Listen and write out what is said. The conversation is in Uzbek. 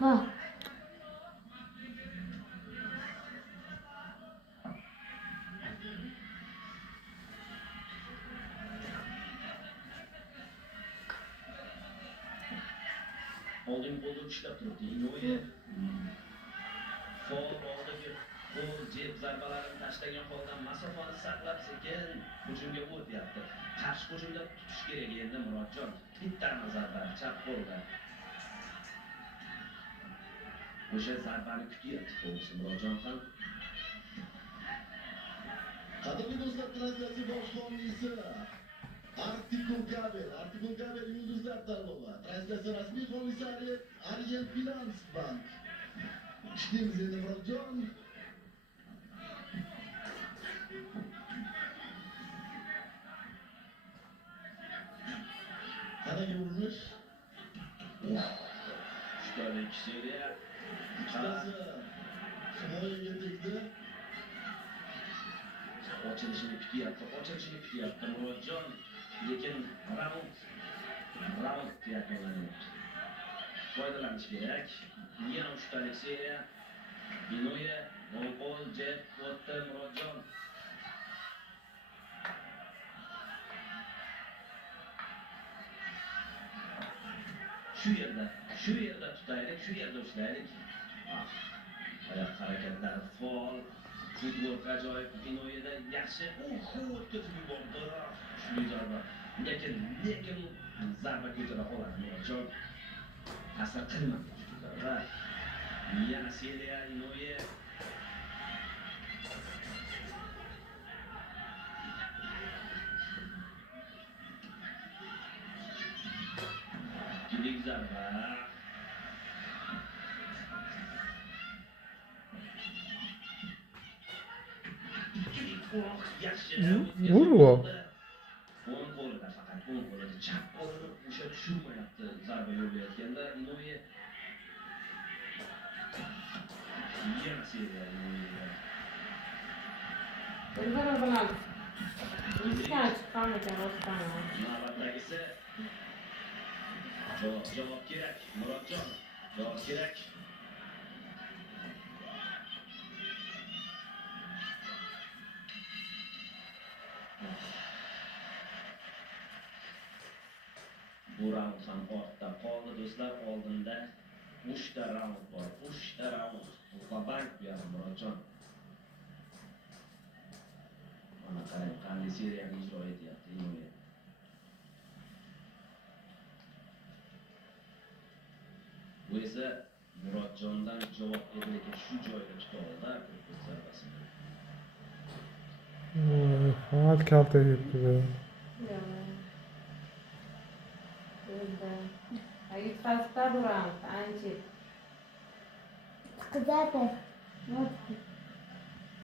Ha. Oldin qo'lda ushlab turibdi. Inoue faol oldagi qo'l jeb zarbalarini tashlagan holda masofani saqlab sekin hujumga o'tyapti. Qarshi hujumda tutish kerak endi Murodjon. Bitta zarba chap qo'lda. O'sha zarbani kutyapti to'g'risi Murodjon ham. Qadrli do'stlar, translyatsiya boshlovchisi Artikul Kabel yulduzlar tanlovi. Translyatsiya rasmiy komissariyat Ariel Finansbank. Ishlaymiz endi Murodjon. Qanaqa urinish? Uchtalik seriya. Ikkitasi himoyaga tegdi. Ochilishini kutyapti Murodjon. Lekin raund yakunlanyapti. Foydalanish kerak. Yana uchtalik seriya. Inoue qo'l jeb o'tdi Murodjon. Shu yerda tutaylik, shu yerda ushlaylik. Oyoq harakatlari faol, futbol ajoyib. Inouyeda yaxshi o'tkazib yubordi. Kuchli zarba. Lekin zarba ko'tara oladi Murodjon. Ta'sir qilmadi shu zarba. Yana seriya Inoue. Ikkilik zarba. Urvo. O'ng qo'lida faqat o'ng qo'lida chap qo'lini o'sha tushirmayapti zarba yo'llayotganda Inoue. Yana seriya Inoue. Bilmem bilan. İmkan çıkan ekan Osman. Navbatdagisi javob kerak Murodjon. Javob kerak. Bu raund ham ortda qoldi do'stlar. Oldinda 3 ta raund bor. 3 ta raund. Bank bu ham Murodjon. Mana qarang, qanday seriyani ijro etyapti Inoue. Bu esa Murodjondan javob edi, lekin shu joyda tuta oldi ko'z zarbasini. Fakat kalta yetdi. Yutqazib duran, ancha. Chiqizadi.